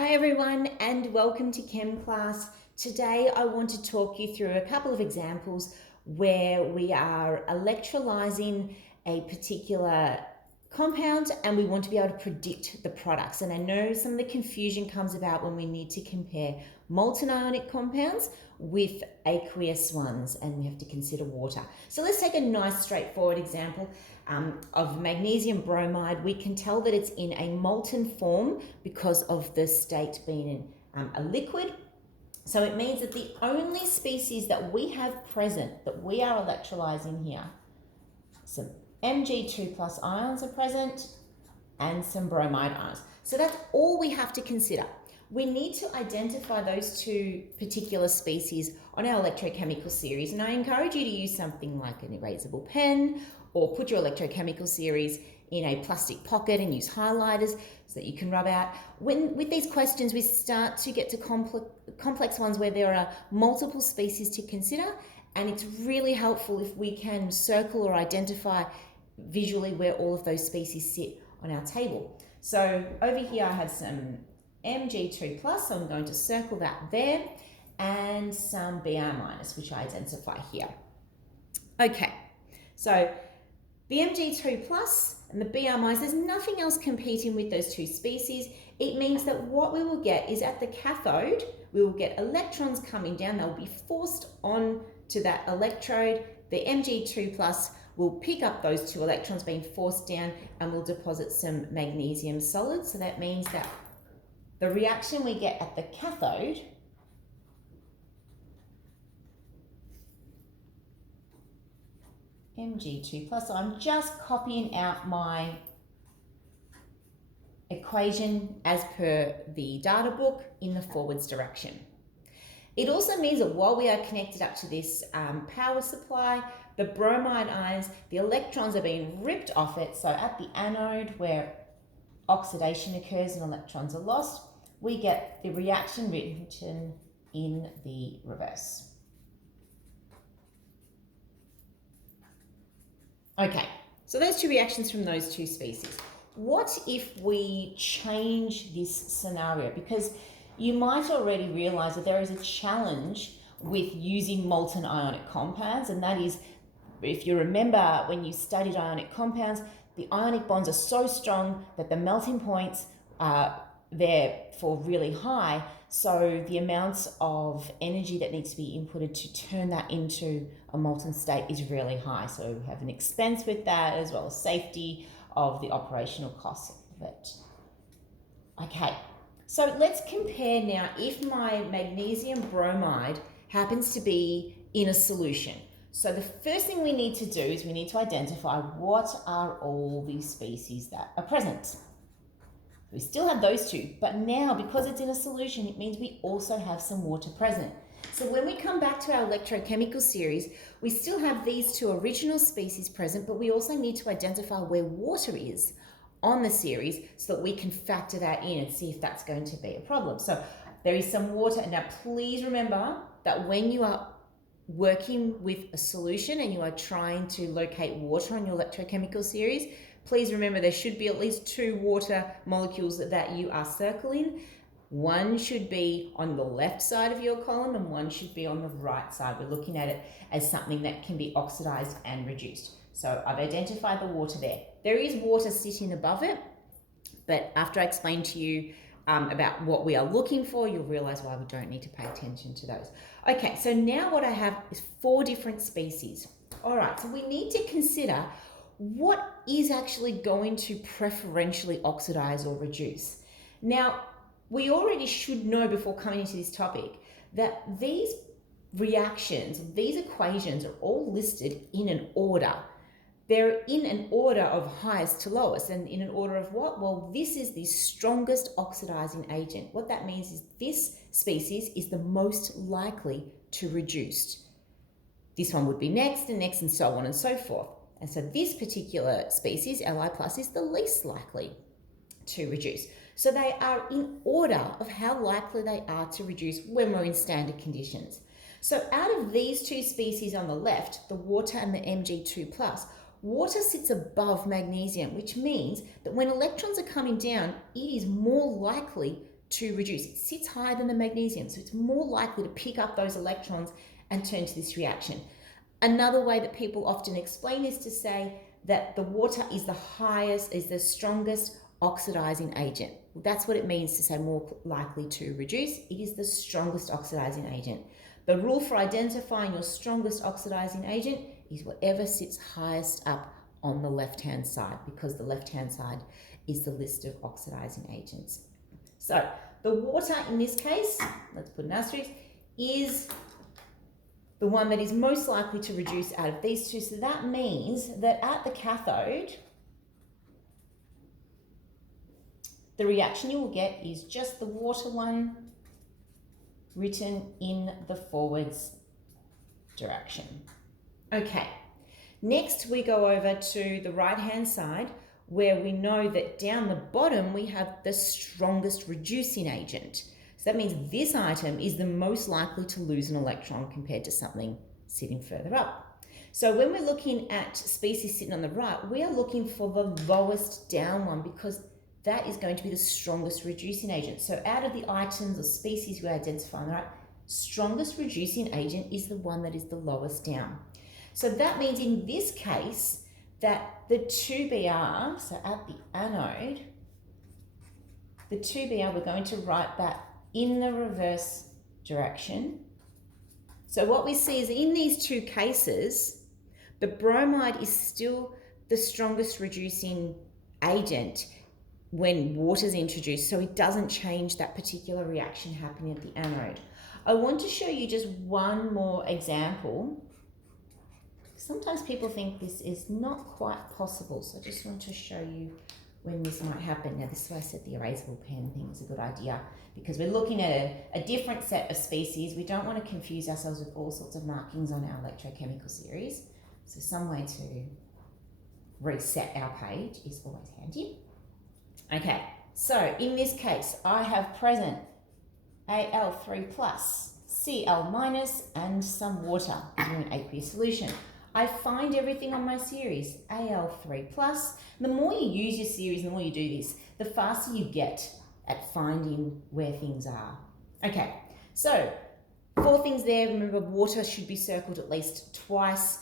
Hi everyone and welcome to Chem class. Today I want to talk you through a couple of examples where we are electrolyzing a particular compound and we want to be able to predict the products. And I know some of the confusion comes about when we need to compare molten ionic compounds with aqueous ones and we have to consider water. So let's take a nice straightforward example of magnesium bromide. We can tell that it's in a molten form because of the state being in a liquid. So it means that the only species that we have present that we are electrolyzing here, some Mg2 plus ions are present and some bromide ions. So that's all we have to consider. We need to identify those two particular species on our electrochemical series, and I encourage you to use something like an erasable pen or put your electrochemical series in a plastic pocket and use highlighters so that you can rub out. With these questions, we start to get to complex ones where there are multiple species to consider, and it's really helpful if we can circle or identify visually where all of those species sit on our table. So over here I have some Mg2 plus, so I'm going to circle that there, and some Br minus, which I identify here. Okay, so the Mg2 plus and the Br minus, there's nothing else competing with those two species. It means that what we will get is at the cathode, we will get electrons coming down. They'll be forced on to that electrode. The Mg2 plus will pick up those two electrons being forced down and will deposit some magnesium solid. So that means that the reaction we get at the cathode Mg2 plus, so I'm just copying out my equation as per the data book in the forwards direction. It also means that while we are connected up to this power supply, the bromide ions, the electrons are being ripped off it. So at the anode where oxidation occurs and electrons are lost, we get the reaction written in the reverse. Okay, so there's two reactions from those two species. What if we change this scenario? Because you might already realize that there is a challenge with using molten ionic compounds, and that is, if you remember when you studied ionic compounds, the ionic bonds are so strong that the melting points are therefore really high, so the amounts of energy that needs to be inputted to turn that into a molten state is really high. So we have an expense with that as well as safety of the operational costs of it. Okay, so let's compare now if my magnesium bromide happens to be in a solution. So the first thing we need to do is we need to identify what are all these species that are present. We still have those two, but now because it's in a solution, it means we also have some water present. So when we come back to our electrochemical series, we still have these two original species present, but we also need to identify where water is on the series so that we can factor that in and see if that's going to be a problem. So there is some water. Now, please remember that when you are working with a solution and you are trying to locate water on your electrochemical series, please remember there should be at least two water molecules that you are circling. One should be on the left side of your column and one should be on the right side. We're looking at it as something that can be oxidized and reduced. So I've identified the water there. There is water sitting above it, but after I explain to you about what we are looking for, you'll realize why we don't need to pay attention to those. Okay, so now what I have is 4 different species. All right, so we need to consider what is actually going to preferentially oxidize or reduce. Now, we already should know before coming into this topic that these reactions, these equations are all listed in an order. They're in an order of highest to lowest, and in an order of what? Well, this is the strongest oxidizing agent. What that means is this species is the most likely to reduce. This one would be next and so on and so forth. And so this particular species, Li+, is the least likely to reduce. So they are in order of how likely they are to reduce when we're in standard conditions. So out of these two species on the left, the water and the Mg2+, water sits above magnesium, which means that when electrons are coming down, it is more likely to reduce. It sits higher than the magnesium, so it's more likely to pick up those electrons and turn to this reaction. Another way that people often explain is to say that the water is the strongest oxidizing agent. That's what it means to say more likely to reduce. It is the strongest oxidizing agent. The rule for identifying your strongest oxidizing agent is whatever sits highest up on the left-hand side, because the left-hand side is the list of oxidizing agents. So the water in this case, let's put an asterisk, is the one that is most likely to reduce out of these two. So that means that at the cathode, the reaction you will get is just the water one written in the forwards direction. Okay, next we go over to the right-hand side, where we know that down the bottom we have the strongest reducing agent. So that means this item is the most likely to lose an electron compared to something sitting further up. So when we're looking at species sitting on the right, we are looking for the lowest down one, because that is going to be the strongest reducing agent. So out of the items or species we identify on the right, strongest reducing agent is the one that is the lowest down. So that means in this case that the 2Br, so at the anode, the 2Br, we're going to write that in the reverse direction. So what we see is in these two cases, the bromide is still the strongest reducing agent when water is introduced, so it doesn't change that particular reaction happening at the anode. I want to show you just one more example. Sometimes people think this is not quite possible, so I just want to show you when this might happen. Now, this is why I said the erasable pen thing is a good idea, because we're looking at a different set of species. We don't want to confuse ourselves with all sorts of markings on our electrochemical series. So some way to reset our page is always handy. Okay, so in this case, I have present Al3+, Cl-, and some water in an aqueous solution. I find everything on my series, Al3+. The more you use your series, the more you do this, the faster you get at finding where things are. Okay, so 4 things there. Remember, water should be circled at least twice.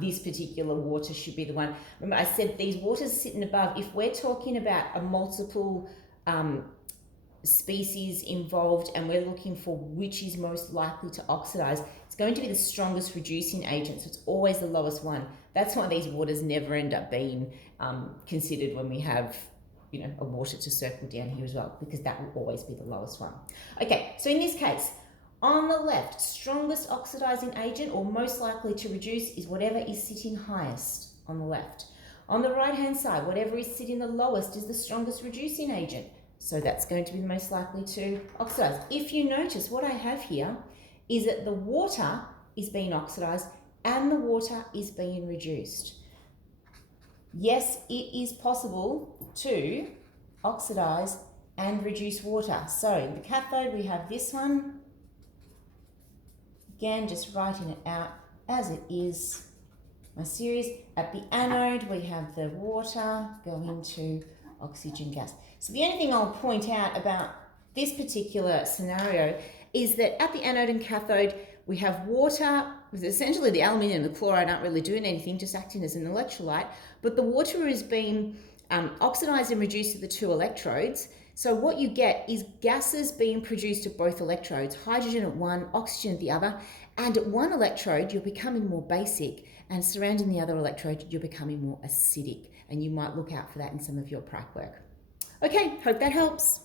This particular water should be the one. Remember, I said these waters sitting above. If we're talking about a multiple species involved and we're looking for which is most likely to oxidize, it's going to be the strongest reducing agent, so it's always the lowest one. That's why these waters never end up being considered when we have, you know, a water to circle down here as well, because that will always be the lowest one. Okay, so in this case, on the left, strongest oxidizing agent or most likely to reduce is whatever is sitting highest on the left. On the right-hand side, whatever is sitting the lowest is the strongest reducing agent. So that's going to be the most likely to oxidize. If you notice, what I have here is that the water is being oxidized and the water is being reduced. Yes, it is possible to oxidize and reduce water. So in the cathode, we have this one. Again, just writing it out as it is, my series. At the anode, we have the water going to oxygen gas. So the only thing I'll point out about this particular scenario is that at the anode and cathode, we have water, essentially the aluminium and the chloride aren't really doing anything, just acting as an electrolyte, but the water is being oxidized and reduced to the 2 electrodes. So what you get is gases being produced at both electrodes, hydrogen at one, oxygen at the other, and at one electrode, you're becoming more basic, and surrounding the other electrode, you're becoming more acidic, and you might look out for that in some of your prac work. Okay, hope that helps.